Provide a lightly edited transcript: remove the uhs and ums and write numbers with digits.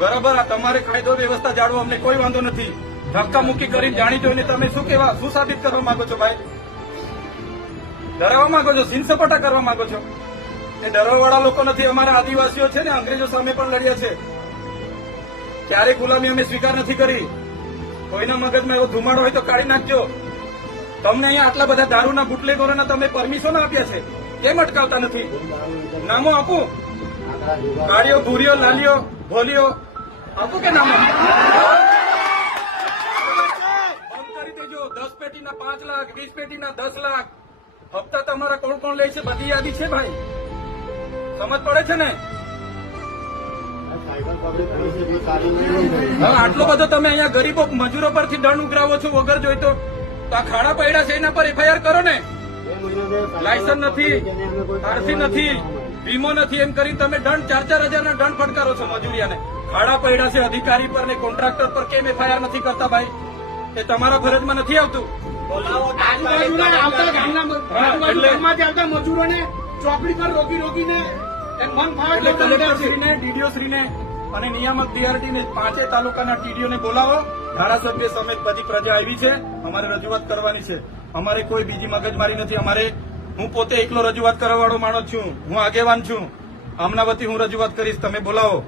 બરાબર, આ તમારે કાયદો વ્યવસ્થા જાળવો, અમને કોઈ વાંધો નથી. ધક્કા મુક્કી કરીને જાણી જોઈને તમે શું સાબિત કરવા માંગો છો ભાઈ? ડરાવવા માંગો છો, સીન સપાટા કરવા માંગો છો? એ ડરવાવાળા લોકો નથી. અમારા આદિવાસીઓ છે ને, અંગ્રેજો સામે પણ લડ્યા છે. ક્યારે ગુલામી અમે સ્વીકાર નથી કરી. કોઈના મગજમાં એવો ધુમાડો હોય તો કાઢી નાખજો. તમને અહીંયા આટલા બધા દારૂના બુટલેગરોના તમે પરમિશન આપ્યા છે, કેમ અટકાવતા નથી? નામો આપો. કાળીઓ, ભૂરીઓ, લાલીઓ, ભોલીઓ આપો કે નામો? બંધ કરી દેજો. 10 પેટીના 5 લાખ, 20 પેટીના 10 લાખ. હપ્તા તમારા કોણ કોણ લે છે બધી યાદી છે ભાઈ. સમજ પડે છે ને? હવે આટલો બધો તમે અહીંયા ગરીબો મજૂરો પરથી દંડ ઉઘરાવો છો વગર જોઈતો. તો આ ખાડા પડ્યા છે એના પર એફઆઈઆર કરો ને. લાયસન્સ નથી, આરસી નથી, વીમો નથી, એમ કરી તમે દંડ 4-4 હજારના દંડ ફટકારો છો મજૂરિયાને. ખાડા પડ્યા છે અધિકારી પર ને કોન્ટ્રાક્ટર પર, કેમ એફઆઈઆર નથી કરતા ભાઈ? એ તમારા ફરજમાં નથી આવતું. આવતા મજૂરોને ચોકડી પર રોકીને મન ફાવે કલેક્ટરશ્રીને, ડીડીઓશ્રીને અને નિયામક ડીઆરટીને 5 તાલુકાના ટીડીઓને બોલાવો. ધારાસભ્ય સમેત બધી પ્રજા આવી છે. અમારે રજૂઆત કરવાની છે. અમારે કોઈ બીજી મગજમારી નથી. હું પોતે એકલો રજૂઆત કરવા વાળો માણસ છું. હું આગેવાન છું. આમના વતી હું રજૂઆત કરીશ. તમે બોલાવો.